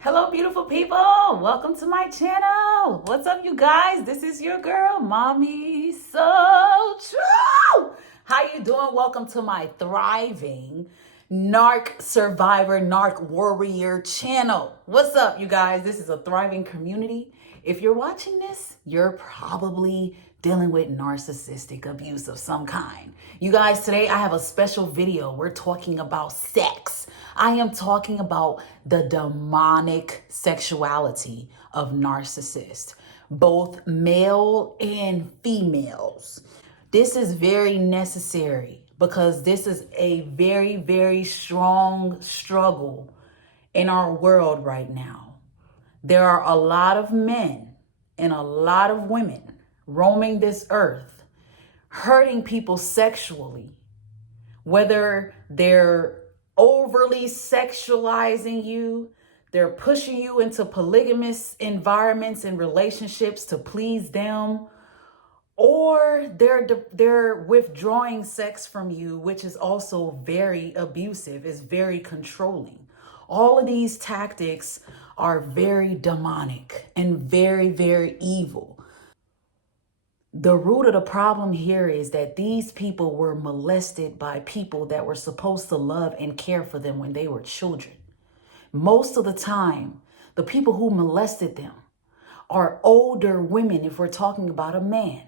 Hello, beautiful people. Welcome to my channel. What's up, you guys? This is your girl, Mommy So True. How you doing? Welcome to my thriving Narc survivor, Narc warrior channel. What's up, you guys? This is a thriving community. If you're watching this, you're probably dealing with narcissistic abuse of some kind. You guys, today I have a special video. We're talking about sex. I am talking about the demonic sexuality of narcissists, both male and females. This is very necessary because this is a very, very strong struggle in our world right now. There are a lot of men and a lot of women roaming this earth, hurting people sexually, whether they're overly sexualizing you, they're pushing you into polygamous environments and relationships to please them, or they're withdrawing sex from you, which is also very abusive, is very controlling. All of these tactics are very demonic and very, very evil. The root of the problem here is that these people were molested by people that were supposed to love and care for them when they were children. Most of the time, the people who molested them are older women if we're talking about a man.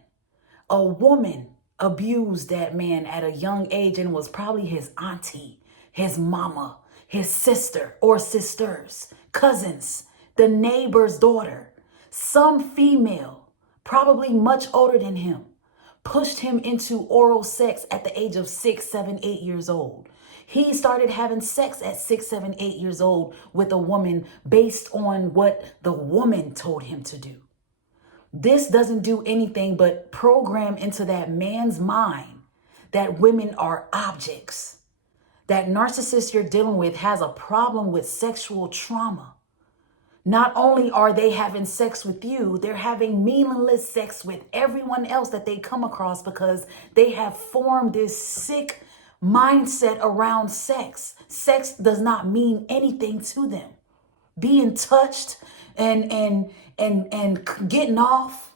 A woman abused that man at a young age and was probably his auntie, his mama, his sister or sisters, cousins, the neighbor's daughter, some female, probably much older than him, pushed him into oral sex at the age of 6, 7, 8 years old. He started having sex at 6, 7, 8 years old with a woman based on what the woman told him to do. This doesn't do anything but program into that man's mind that women are objects. That narcissist you're dealing with has a problem with sexual trauma. Not only are they having sex with you, they're having meaningless sex with everyone else that they come across because they have formed this sick mindset around sex. Sex does not mean anything to them. Being touched and getting off,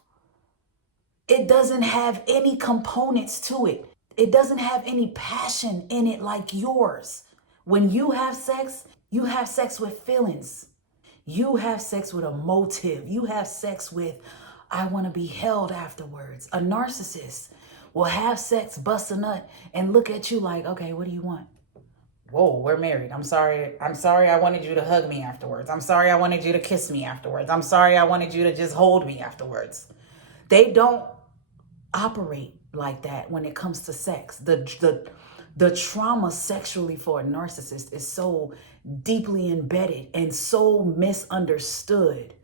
it doesn't have any components to it. It doesn't have any passion in it like yours. When you have sex with feelings. You have sex with a motive. You have sex with, I want to be held afterwards. A narcissist will have sex, bust a nut, and look at you like, okay, what do you want? Whoa, we're married. I'm sorry I wanted you to hug me afterwards. I'm sorry I wanted you to kiss me afterwards. I'm sorry I wanted you to just hold me afterwards. They don't operate like that when it comes to sex. The trauma sexually for a narcissist is so deeply embedded and so misunderstood.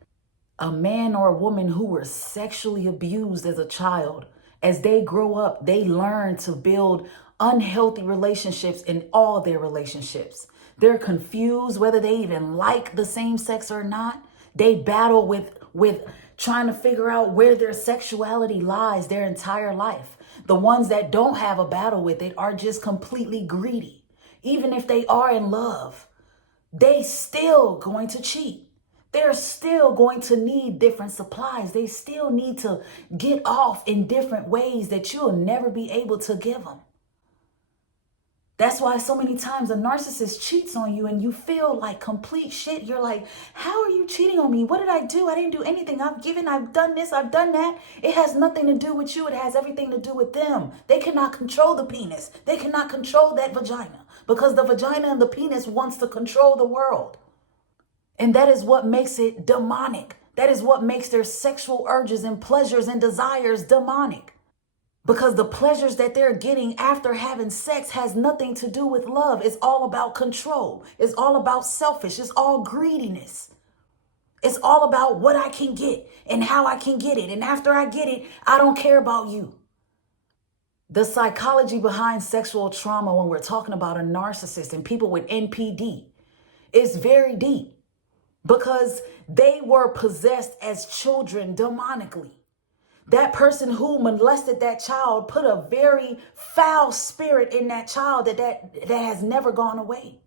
A man or a woman who were sexually abused as a child, as they grow up, they learn to build unhealthy relationships in all their relationships. They're confused whether they even like the same sex or not. They battle with trying to figure out where their sexuality lies their entire life. The ones that don't have a battle with it are just completely greedy. Even if they are in love, they still going to cheat. They're still going to need different supplies. They still need to get off in different ways that you'll never be able to give them. That's why so many times a narcissist cheats on you and you feel like complete shit. You're like, how are you cheating on me? What did I do? I didn't do anything. I've done this, I've done that. It has nothing to do with you. It has everything to do with them. They cannot control the penis. They cannot control that vagina because the vagina and the penis wants to control the world. And that is what makes it demonic. That is what makes their sexual urges and pleasures and desires demonic. Because the pleasures that they're getting after having sex has nothing to do with love. It's all about control. It's all about selfish. It's all greediness. It's all about what I can get and how I can get it. And after I get it, I don't care about you. The psychology behind sexual trauma when we're talking about a narcissist and people with NPD is very deep because they were possessed as children demonically. That person who molested that child put a very foul spirit in that child that has never gone away.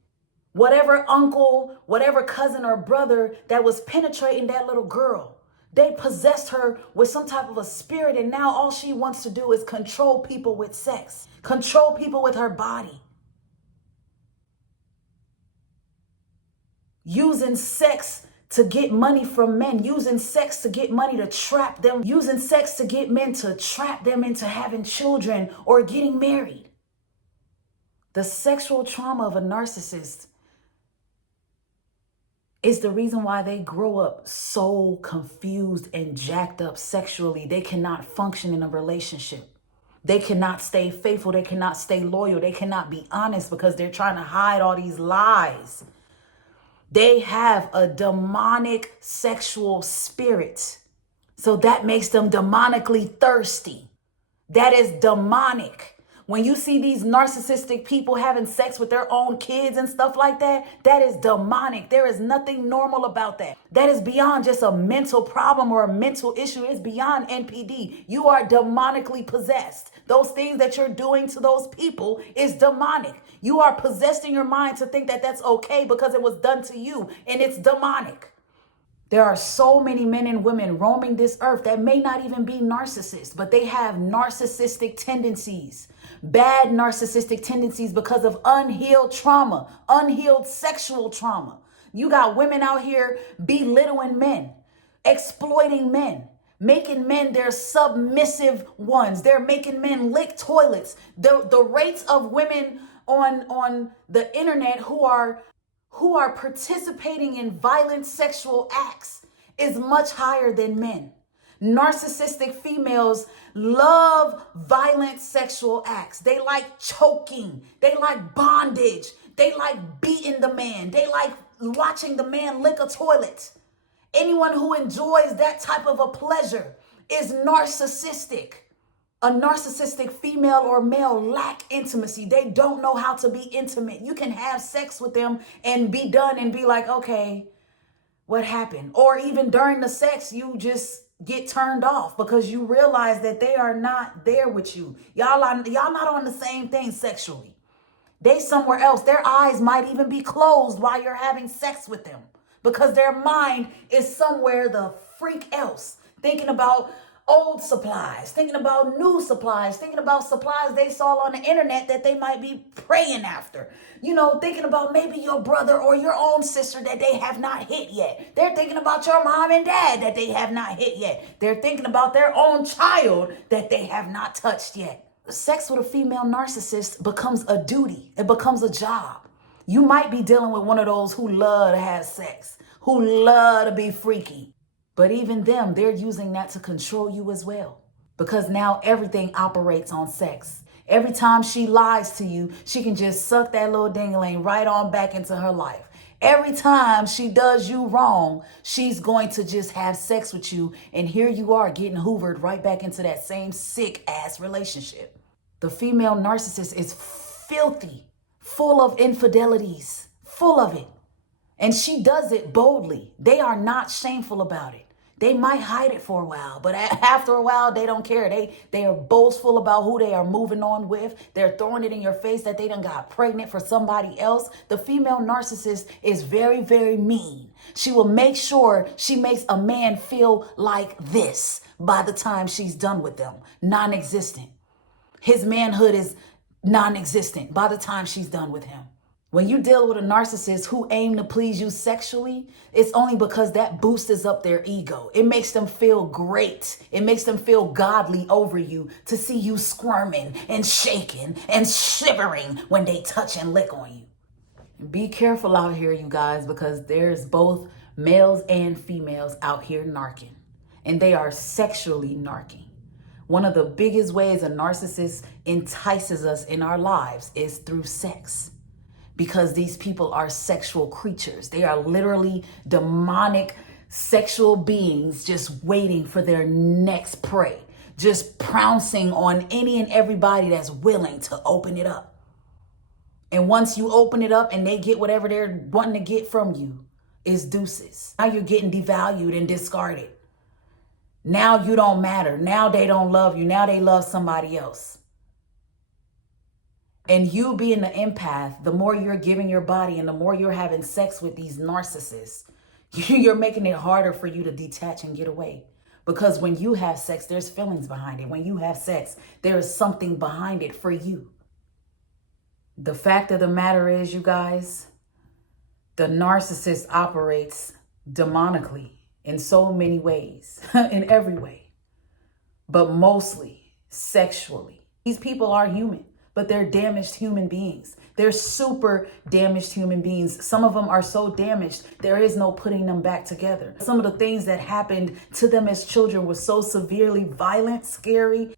Whatever uncle, whatever cousin or brother that was penetrating that little girl, they possessed her with some type of a spirit, and now all she wants to do is control people with sex, control people with her body. Using sex to get money from men, using sex to get money to trap them, using sex to get men to trap them into having children or getting married. The sexual trauma of a narcissist is the reason why they grow up so confused and jacked up sexually. They cannot function in a relationship. They cannot stay faithful. They cannot stay loyal. They cannot be honest because they're trying to hide all these lies. They have a demonic sexual spirit. So that makes them demonically thirsty. That is demonic. When you see these narcissistic people having sex with their own kids and stuff like that, that is demonic. There is nothing normal about that. That is beyond just a mental problem or a mental issue. It's beyond NPD. You are demonically possessed. Those things that you're doing to those people is demonic. You are possessed in your mind to think that that's okay because it was done to you, and it's demonic. There are so many men and women roaming this earth that may not even be narcissists, but they have narcissistic tendencies, bad narcissistic tendencies because of unhealed trauma, unhealed sexual trauma. You got women out here belittling men, exploiting men, making men their submissive ones. They're making men lick toilets. The rates of women on the internet who are participating in violent sexual acts is much higher than men. Narcissistic females love violent sexual acts. They like choking. They like bondage. They like beating the man. They like watching the man lick a toilet. Anyone who enjoys that type of a pleasure is narcissistic. A narcissistic female or male lack intimacy. They don't know how to be intimate. You can have sex with them and be done and be like, okay, what happened? Or even during the sex, you just get turned off because you realize that they are not there with you. Y'all not on the same thing sexually. They somewhere else. Their eyes might even be closed while you're having sex with them because their mind is somewhere the freak else, thinking about old supplies, thinking about new supplies, thinking about supplies they saw on the internet that they might be praying after. You know, thinking about maybe your brother or your own sister that they have not hit yet. They're thinking about your mom and dad that they have not hit yet. They're thinking about their own child that they have not touched yet. Sex with a female narcissist becomes a duty. It becomes a job. You might be dealing with one of those who love to have sex, who love to be freaky. But even them, they're using that to control you as well. Because now everything operates on sex. Every time she lies to you, she can just suck that little ding-a-ling right on back into her life. Every time she does you wrong, she's going to just have sex with you. And here you are getting hoovered right back into that same sick ass relationship. The female narcissist is filthy, full of infidelities, full of it. And she does it boldly. They are not shameful about it. They might hide it for a while, but after a while, they don't care. They are boastful about who they are moving on with. They're throwing it in your face that they done got pregnant for somebody else. The female narcissist is very, very mean. She will make sure she makes a man feel like this by the time she's done with them. Non-existent. His manhood is non-existent by the time she's done with him. When you deal with a narcissist who aim to please you sexually, it's only because that boosts up their ego. It makes them feel great. It makes them feel godly over you to see you squirming and shaking and shivering when they touch and lick on you. Be careful out here, you guys, because there's both males and females out here narking, and they are sexually narking. One of the biggest ways a narcissist entices us in our lives is through sex. Because these people are sexual creatures. They are literally demonic sexual beings just waiting for their next prey, just pouncing on any and everybody that's willing to open it up. And once you open it up and they get whatever they're wanting to get from you, it's deuces. Now you're getting devalued and discarded. Now you don't matter. Now they don't love you. Now they love somebody else. And you being the empath, the more you're giving your body and the more you're having sex with these narcissists, you're making it harder for you to detach and get away. Because when you have sex, there's feelings behind it. When you have sex, there is something behind it for you. The fact of the matter is, you guys, the narcissist operates demonically in so many ways, in every way, but mostly sexually. These people are human, but they're damaged human beings. They're super damaged human beings. Some of them are so damaged, there is no putting them back together. Some of the things that happened to them as children were so severely violent, scary,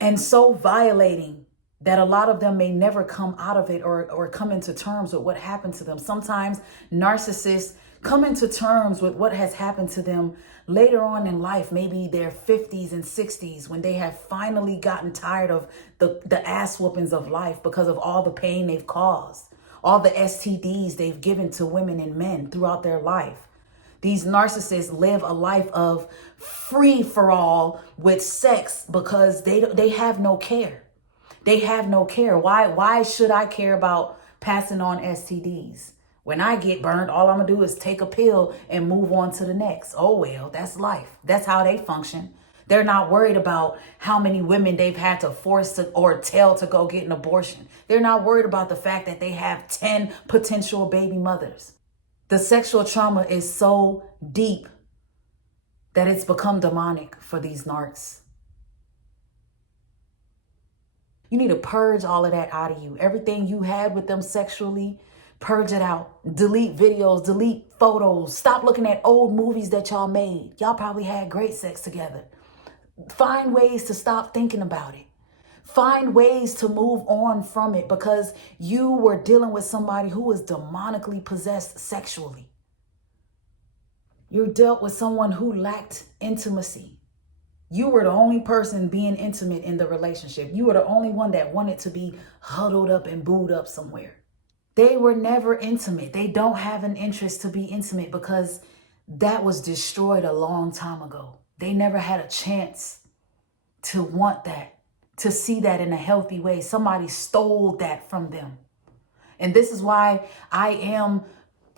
and so violating that a lot of them may never come out of it or come into terms with what happened to them. Sometimes narcissists come into terms with what has happened to them later on in life, maybe their 50s and 60s, when they have finally gotten tired of the ass whoopings of life because of all the pain they've caused, all the STDs they've given to women and men throughout their life. These narcissists live a life of free for all with sex because they have no care. They have no care. Why should I care about passing on STDs? When I get burned, all I'm gonna do is take a pill and move on to the next. Oh, well, that's life. That's how they function. They're not worried about how many women they've had to force to or tell to go get an abortion. They're not worried about the fact that they have 10 potential baby mothers. The sexual trauma is so deep that it's become demonic for these narcs. You need to purge all of that out of you. Everything you had with them sexually, purge it out. Delete videos, delete photos. Stop looking at old movies that y'all made. Y'all probably had great sex together. Find ways to stop thinking about it. Find ways to move on from it because you were dealing with somebody who was demonically possessed sexually. You dealt with someone who lacked intimacy. You were the only person being intimate in the relationship. You were the only one that wanted to be huddled up and booed up somewhere. They were never intimate. They don't have an interest to be intimate because that was destroyed a long time ago. They never had a chance to want that, to see that in a healthy way. Somebody stole that from them. And this is why I am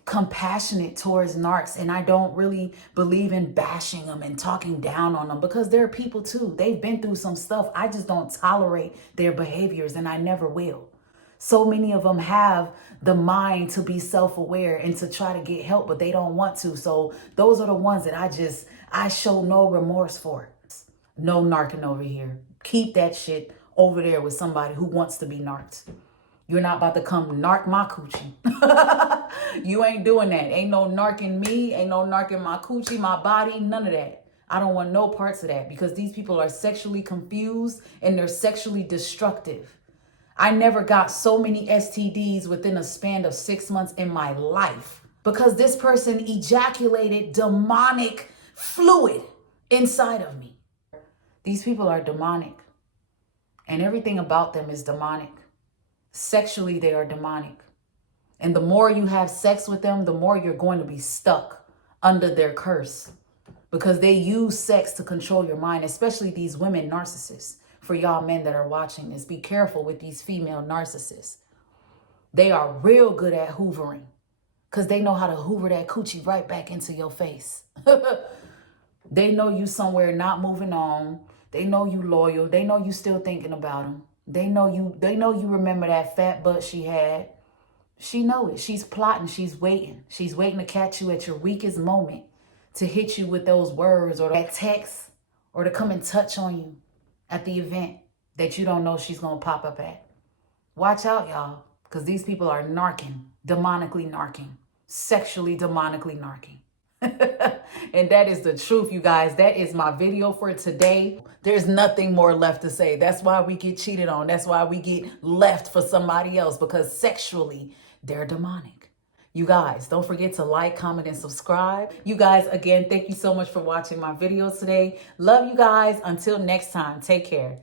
compassionate towards narcs, and I don't really believe in bashing them and talking down on them because they're people too. They've been through some stuff. I just don't tolerate their behaviors, and I never will. So many of them have the mind to be self-aware and to try to get help, but they don't want to. So those are the ones that I show no remorse for. No narking over here. Keep that shit over there with somebody who wants to be narked. You're not about to come narc my coochie. You ain't doing that. Ain't no narking me. Ain't no narking my coochie, my body, none of that. I don't want no parts of that because these people are sexually confused and they're sexually destructive. I never got so many STDs within a span of 6 months in my life because this person ejaculated demonic fluid inside of me. These people are demonic and everything about them is demonic. Sexually, they are demonic. And the more you have sex with them, the more you're going to be stuck under their curse because they use sex to control your mind, especially these women narcissists. For y'all men that are watching this, be careful with these female narcissists. They are real good at hoovering because they know how to hoover that coochie right back into your face. They know you somewhere not moving on. They know you loyal. They know you still thinking about them. They know you remember that fat butt she had. She know it. She's plotting. She's waiting. She's waiting to catch you at your weakest moment to hit you with those words or that text or to come and touch on you at the event that you don't know she's going to pop up at. Watch out, y'all, because these people are narking, demonically narking, sexually demonically narking. And that is the truth, you guys. That is my video for today. There's nothing more left to say. That's why we get cheated on. That's why we get left for somebody else, because sexually they're demonic. You guys, don't forget to like, comment, and subscribe. You guys, again, thank you so much for watching my videos today. Love you guys. Until next time, take care.